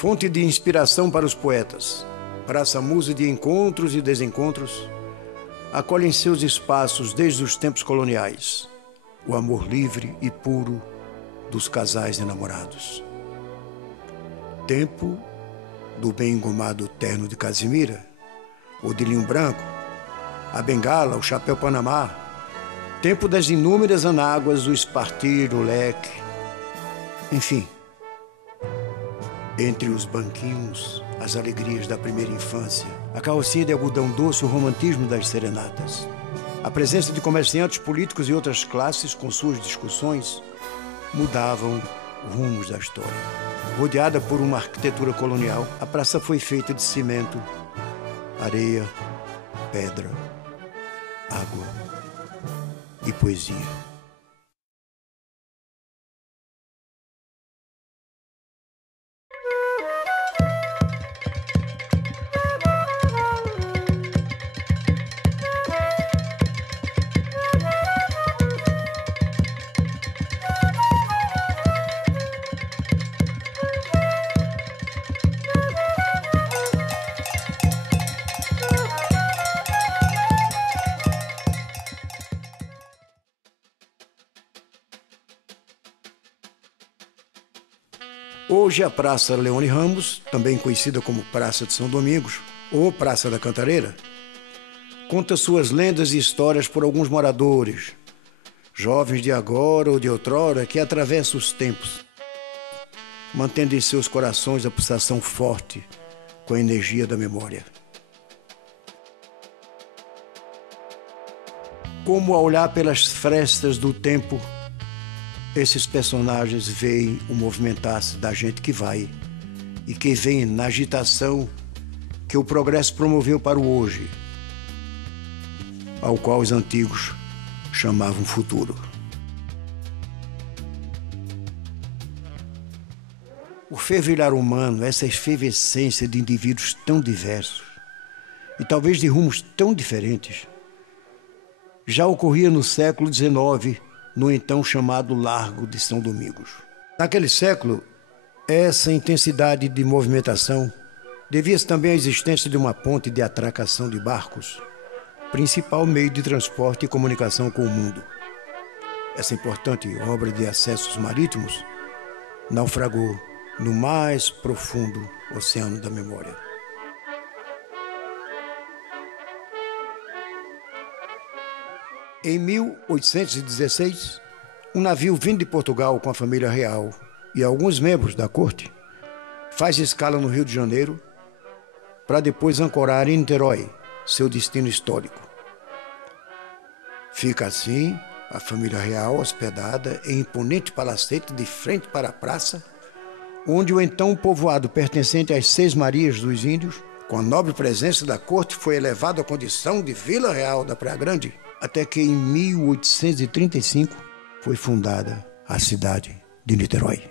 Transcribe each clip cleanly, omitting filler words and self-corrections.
Fonte de inspiração para os poetas, praça musa de encontros e desencontros, acolhe em seus espaços desde os tempos coloniais o amor livre e puro dos casais enamorados. Tempo do bem engomado terno de casimira, ou de linho branco, a bengala, o chapéu panamá, tempo das inúmeras anáguas, o espartilho, o leque, enfim, entre os banquinhos, as alegrias da primeira infância, a carrocinha de algodão doce, o romantismo das serenatas. A presença de comerciantes, políticos e outras classes, com suas discussões, mudavam rumos da história. Rodeada por uma arquitetura colonial, a praça foi feita de cimento, areia, pedra, água e poesia. Hoje a Praça Leone Ramos, também conhecida como Praça de São Domingos ou Praça da Cantareira, conta suas lendas e histórias por alguns moradores, jovens de agora ou de outrora, que atravessam os tempos, mantendo em seus corações a pulsação forte com a energia da memória. Como ao olhar pelas frestas do tempo, esses personagens veem o movimentar-se da gente que vai e que vem na agitação que o progresso promoveu para o hoje, ao qual os antigos chamavam futuro. O fervilhar humano, essa efervescência de indivíduos tão diversos e talvez de rumos tão diferentes, já ocorria no século XIX, no então chamado Largo de São Domingos. Naquele século, essa intensidade de movimentação devia-se também à existência de uma ponte de atracação de barcos, principal meio de transporte e comunicação com o mundo. Essa importante obra de acessos marítimos naufragou no mais profundo oceano da memória. Em 1816, um navio vindo de Portugal com a família real e alguns membros da corte faz escala no Rio de Janeiro para depois ancorar em Niterói, seu destino histórico. Fica assim a família real hospedada em imponente palacete de frente para a praça, onde o então povoado pertencente às Seis Marias dos Índios, com a nobre presença da corte, foi elevado à condição de Vila Real da Praia Grande, até que em 1835 foi fundada a cidade de Niterói.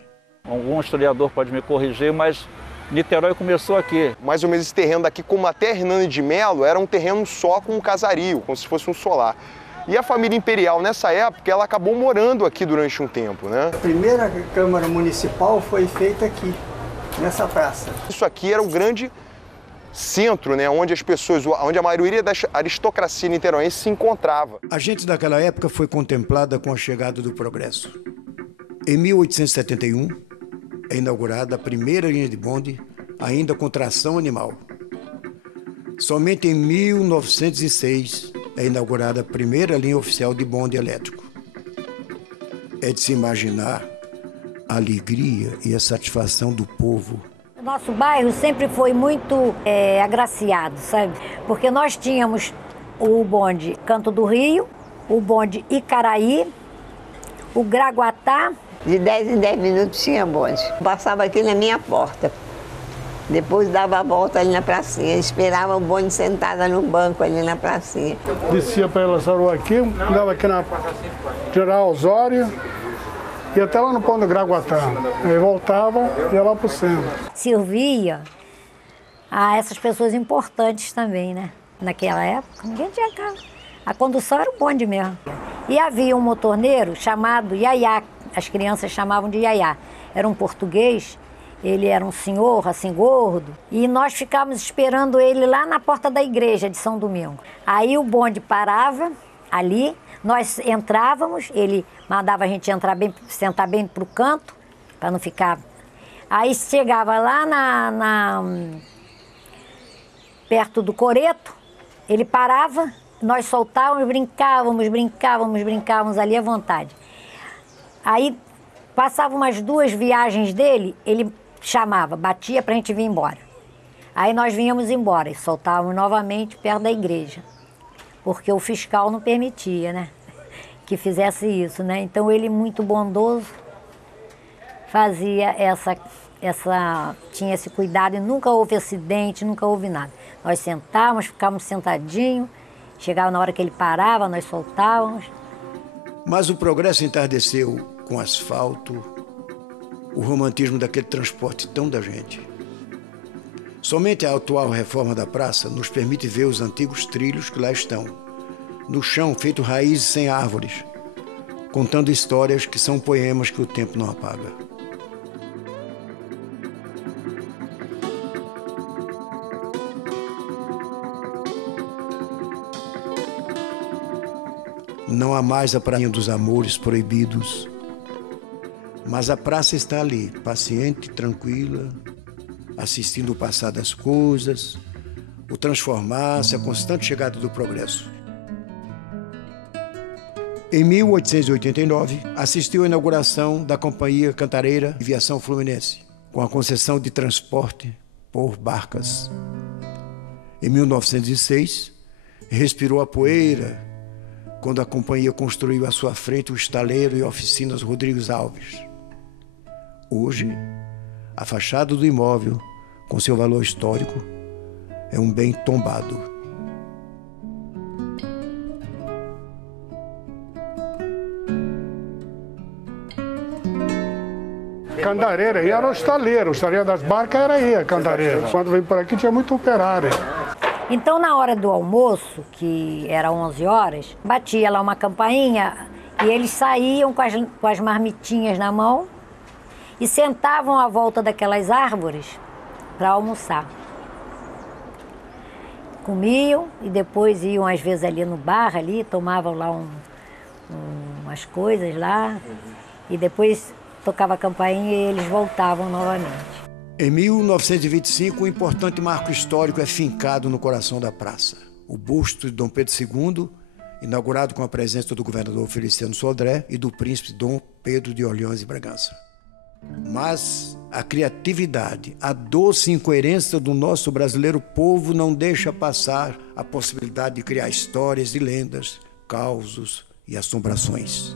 Algum historiador pode me corrigir, mas Niterói começou aqui. Mais ou menos esse terreno daqui, como até Hernani de Melo, era um terreno só com um casario, como se fosse um solar. E a família imperial, nessa época, ela acabou morando aqui durante um tempo, né? A primeira Câmara Municipal foi feita aqui, nessa praça. Isso aqui era o grande centro, né, onde as pessoas, onde a maioria da aristocracia niteroense se encontrava. A gente daquela época foi contemplada com a chegada do progresso. Em 1871, é inaugurada a primeira linha de bonde, ainda com tração animal. Somente em 1906 é inaugurada a primeira linha oficial de bonde elétrico. É de se imaginar a alegria e a satisfação do povo. Nosso bairro sempre foi muito agraciado, sabe? Porque nós tínhamos o bonde Canto do Rio, o bonde Icaraí, o Graguatá. De 10 em 10 minutos tinha bonde. Passava aqui na minha porta. Depois dava a volta ali na pracinha. Esperava o bonde sentada no banco ali na pracinha. Descia para ela aqui, andava aqui na Geral Osório. E até lá no ponto do Graguatá. Aí voltava e ia lá para o centro. Servia a essas pessoas importantes também, né? Naquela época, ninguém tinha carro. A condução era o bonde mesmo. E havia um motorneiro chamado Iaiá. As crianças chamavam de Iaiá. Era um português Ele era um senhor, assim, gordo, e nós ficávamos esperando ele lá na porta da igreja de São Domingo. Aí o bonde parava ali, nós entrávamos, ele mandava a gente entrar bem, sentar bem pro canto, para não ficar... Aí chegava lá perto do coreto, ele parava, nós soltávamos, brincávamos ali à vontade. Aí passavam umas 2 viagens dele, ele chamava, batia para a gente vir embora. Aí nós vinhamos embora e soltávamos novamente perto da igreja, porque o fiscal não permitia, né, que fizesse isso, né? Então ele, muito bondoso, fazia tinha esse cuidado e nunca houve acidente, nunca houve nada. Nós sentávamos, ficávamos sentadinhos, chegava na hora que ele parava, nós soltávamos. Mas o progresso entardeceu com asfalto, o romantismo daquele transporte tão da gente. Somente a atual reforma da praça nos permite ver os antigos trilhos que lá estão, no chão feito raízes sem árvores, contando histórias que são poemas que o tempo não apaga. Não há mais a prainha dos amores proibidos, mas a praça está ali, paciente, tranquila, assistindo o passar das coisas, o transformar-se, a constante chegada do progresso. Em 1889, assistiu à inauguração da Companhia Cantareira de Viação Fluminense, com a concessão de transporte por barcas. Em 1906, respirou a poeira quando a companhia construiu à sua frente o estaleiro e oficinas Rodrigues Alves. Hoje, a fachada do imóvel, com seu valor histórico, é um bem tombado. Cantareira, aí era o estaleiro das barcas era aí a Cantareira. Quando veio por aqui tinha muito operário. Então, na hora do almoço, que era 11 horas, batia lá uma campainha e eles saíam com as marmitinhas na mão e sentavam à volta daquelas árvores para almoçar. Comiam e depois iam às vezes ali no bar, ali, tomavam lá umas coisas lá e depois tocava a campainha e eles voltavam novamente. Em 1925, um importante marco histórico é fincado no coração da praça. O busto de Dom Pedro II, inaugurado com a presença do governador Feliciano Sodré e do príncipe Dom Pedro de Orleans e Bragança. Mas a criatividade, a doce incoerência do nosso brasileiro povo não deixa passar a possibilidade de criar histórias e lendas, causos e assombrações.